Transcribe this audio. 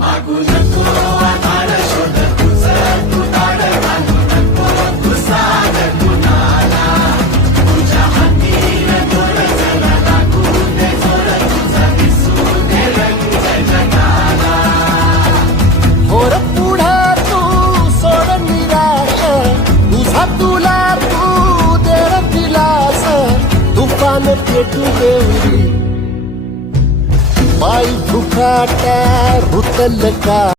मागू नको आधार शोध तुझं तू दाड घालू नको तू साध कुणाला तुझ्या हातीन दोर जरा लागू दे जोर तुझा दिसू दे रंग जगाला होर पुढे तू सोड निराश तुझा तुला तू दे दिलास तुफान पेटू देवरी पाय फुकाटा रुतल का